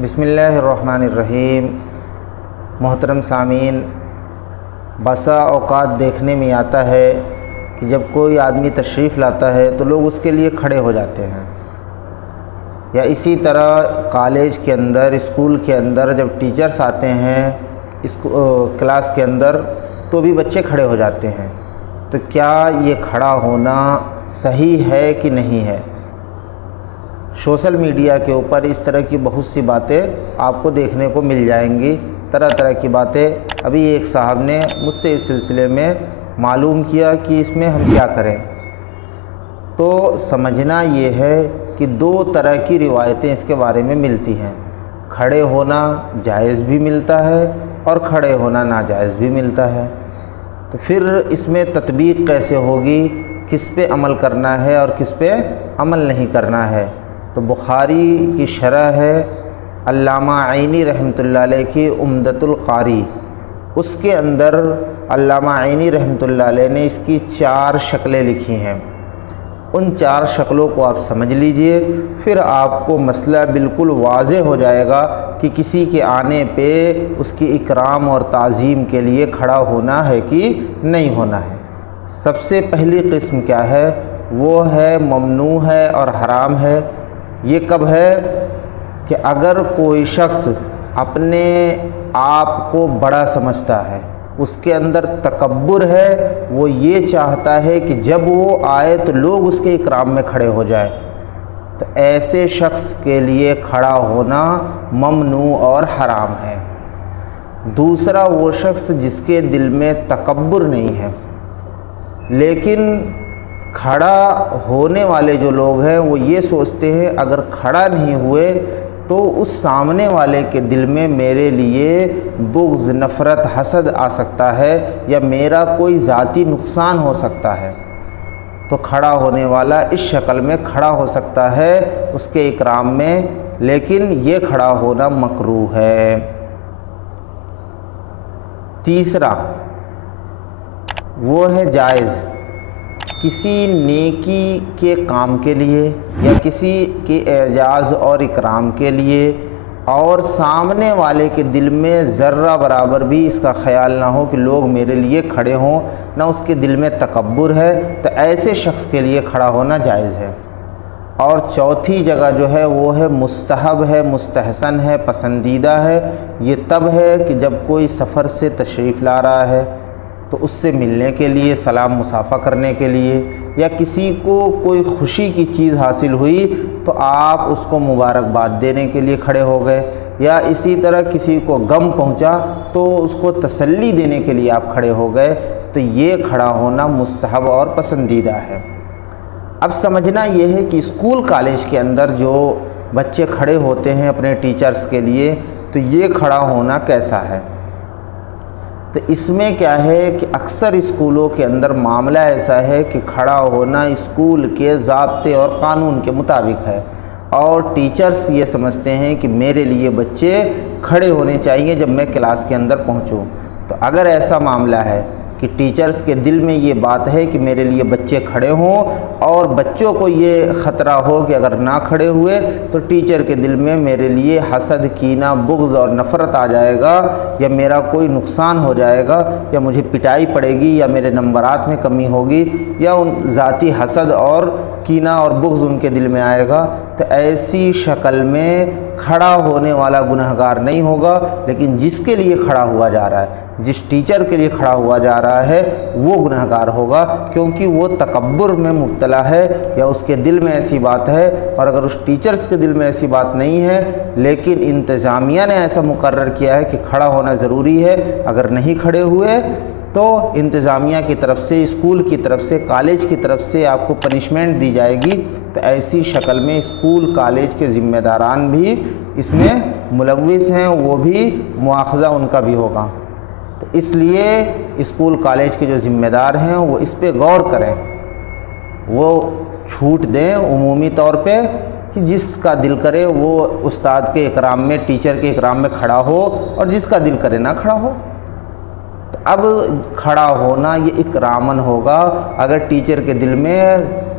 بسم اللہ الرحمن الرحیم۔ محترم سامعین، بسا اوقات دیکھنے میں آتا ہے کہ جب کوئی آدمی تشریف لاتا ہے تو لوگ اس کے لیے کھڑے ہو جاتے ہیں، یا اسی طرح کالج کے اندر، اسکول کے اندر جب ٹیچرز آتے ہیں کلاس کے اندر تو بھی بچے کھڑے ہو جاتے ہیں۔ تو کیا یہ کھڑا ہونا صحیح ہے کہ نہیں ہے؟ سوشل میڈیا کے اوپر اس طرح کی بہت سی باتیں آپ کو دیکھنے کو مل جائیں گی، طرح طرح کی باتیں۔ ابھی ایک صاحب نے مجھ سے اس سلسلے میں معلوم کیا کہ اس میں ہم کیا کریں۔ تو سمجھنا یہ ہے کہ دو طرح کی روایتیں اس کے بارے میں ملتی ہیں، کھڑے ہونا جائز بھی ملتا ہے اور کھڑے ہونا ناجائز بھی ملتا ہے۔ تو پھر اس میں تطبیق کیسے ہوگی، کس پہ عمل کرنا ہے اور کس پہ عمل نہیں کرنا ہے؟ تو بخاری کی شرح ہے علامہ عینی رحمۃ اللہ علیہ کی عمدۃ القاری، اس کے اندر علامہ عینی رحمۃ اللہ علیہ نے اس کی 4 شکلیں لکھی ہیں۔ ان 4 شکلوں کو آپ سمجھ لیجئے، پھر آپ کو مسئلہ بالکل واضح ہو جائے گا کہ کسی کے آنے پہ اس کی اکرام اور تعظیم کے لیے کھڑا ہونا ہے کہ نہیں ہونا ہے۔ سب سے پہلی قسم کیا ہے؟ وہ ہے ممنوع ہے اور حرام ہے۔ یہ کب ہے کہ اگر کوئی شخص اپنے آپ کو بڑا سمجھتا ہے، اس کے اندر تکبر ہے، وہ یہ چاہتا ہے کہ جب وہ آئے تو لوگ اس کے اکرام میں کھڑے ہو جائیں، تو ایسے شخص کے لیے کھڑا ہونا ممنوع اور حرام ہے۔ دوسرا وہ شخص جس کے دل میں تکبر نہیں ہے، لیکن کھڑا ہونے والے جو لوگ ہیں وہ یہ سوچتے ہیں اگر کھڑا نہیں ہوئے تو اس سامنے والے کے دل میں میرے لیے بغض، نفرت، حسد آ سکتا ہے یا میرا کوئی ذاتی نقصان ہو سکتا ہے، تو کھڑا ہونے والا اس شکل میں کھڑا ہو سکتا ہے اس کے اکرام میں، لیکن یہ کھڑا ہونا مکروہ ہے۔ تیسرا وہ ہے جائز، کسی نیکی کے کام کے لیے یا کسی کے اعزاز اور اکرام کے لیے، اور سامنے والے کے دل میں ذرہ برابر بھی اس کا خیال نہ ہو کہ لوگ میرے لیے کھڑے ہوں، نہ اس کے دل میں تکبر ہے، تو ایسے شخص کے لیے کھڑا ہونا جائز ہے۔ اور چوتھی جگہ جو ہے وہ ہے مستحب ہے، مستحسن ہے، پسندیدہ ہے۔ یہ تب ہے کہ جب کوئی سفر سے تشریف لا رہا ہے تو اس سے ملنے کے لیے، سلام مصافحہ کرنے کے لیے، یا کسی کو کوئی خوشی کی چیز حاصل ہوئی تو آپ اس کو مبارکباد دینے کے لیے کھڑے ہو گئے، یا اسی طرح کسی کو غم پہنچا تو اس کو تسلی دینے کے لیے آپ کھڑے ہو گئے، تو یہ کھڑا ہونا مستحب اور پسندیدہ ہے۔ اب سمجھنا یہ ہے کہ اسکول کالج کے اندر جو بچے کھڑے ہوتے ہیں اپنے ٹیچرز کے لیے، تو یہ کھڑا ہونا کیسا ہے؟ تو اس میں کیا ہے کہ اکثر اسکولوں کے اندر معاملہ ایسا ہے کہ کھڑا ہونا اسکول کے ضابطے اور قانون کے مطابق ہے، اور ٹیچرز یہ سمجھتے ہیں کہ میرے لیے بچے کھڑے ہونے چاہیے جب میں کلاس کے اندر پہنچوں۔ تو اگر ایسا معاملہ ہے کہ ٹیچرز کے دل میں یہ بات ہے کہ میرے لیے بچے کھڑے ہوں، اور بچوں کو یہ خطرہ ہو کہ اگر نہ کھڑے ہوئے تو ٹیچر کے دل میں میرے لیے حسد، کینہ، بغض اور نفرت آ جائے گا، یا میرا کوئی نقصان ہو جائے گا، یا مجھے پٹائی پڑے گی، یا میرے نمبرات میں کمی ہوگی، یا ان ذاتی حسد اور کینہ اور بغض ان کے دل میں آئے گا، تو ایسی شکل میں کھڑا ہونے والا گنہگار نہیں ہوگا، لیکن جس کے لیے کھڑا ہوا جا رہا ہے، جس ٹیچر کے لیے کھڑا ہوا جا رہا ہے، وہ گنہگار ہوگا، کیونکہ وہ تکبر میں مبتلا ہے، یا اس کے دل میں ایسی بات ہے۔ اور اگر اس ٹیچرز کے دل میں ایسی بات نہیں ہے، لیکن انتظامیہ نے ایسا مقرر کیا ہے کہ کھڑا ہونا ضروری ہے، اگر نہیں کھڑے ہوئے تو انتظامیہ کی طرف سے، اسکول کی طرف سے، کالج کی طرف سے آپ کو پنشمنٹ دی جائے گی، تو ایسی شکل میں اسکول کالج کے ذمہ داران بھی اس میں ملوث ہیں، وہ بھی مواخذہ ان کا بھی ہوگا۔ تو اس لیے اسکول کالج کے جو ذمہ دار ہیں وہ اس پہ غور کریں، وہ چھوٹ دیں عمومی طور پہ کہ جس کا دل کرے وہ استاد کے اکرام میں، ٹیچر کے اکرام میں کھڑا ہو، اور جس کا دل کرے نہ کھڑا ہو۔ تو اب کھڑا ہونا یہ اکرامن ہوگا، اگر ٹیچر کے دل میں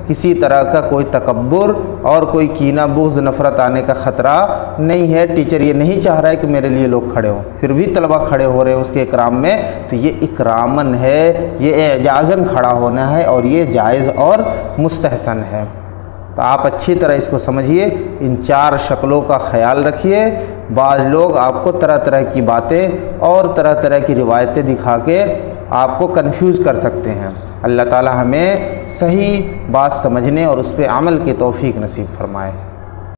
کسی طرح کا کوئی تکبر اور کوئی کینہ بغض نفرت آنے کا خطرہ نہیں ہے۔ ٹیچر یہ نہیں چاہ رہا ہے کہ میرے لیے لوگ کھڑے ہوں، پھر بھی طلبہ کھڑے ہو رہے ہیں اس کے اکرام میں، تو یہ اکرامن ہے، یہ اعجازن کھڑا ہونا ہے، اور یہ جائز اور مستحسن ہے۔ تو آپ اچھی طرح اس کو سمجھیے، ان 4 شکلوں کا خیال رکھیے۔ بعض لوگ آپ کو طرح طرح کی باتیں اور طرح طرح کی روایتیں دکھا کے آپ کو کنفیوز کر سکتے ہیں۔ اللہ تعالی ہمیں صحیح بات سمجھنے اور اس پہ عمل کی توفیق نصیب فرمائے۔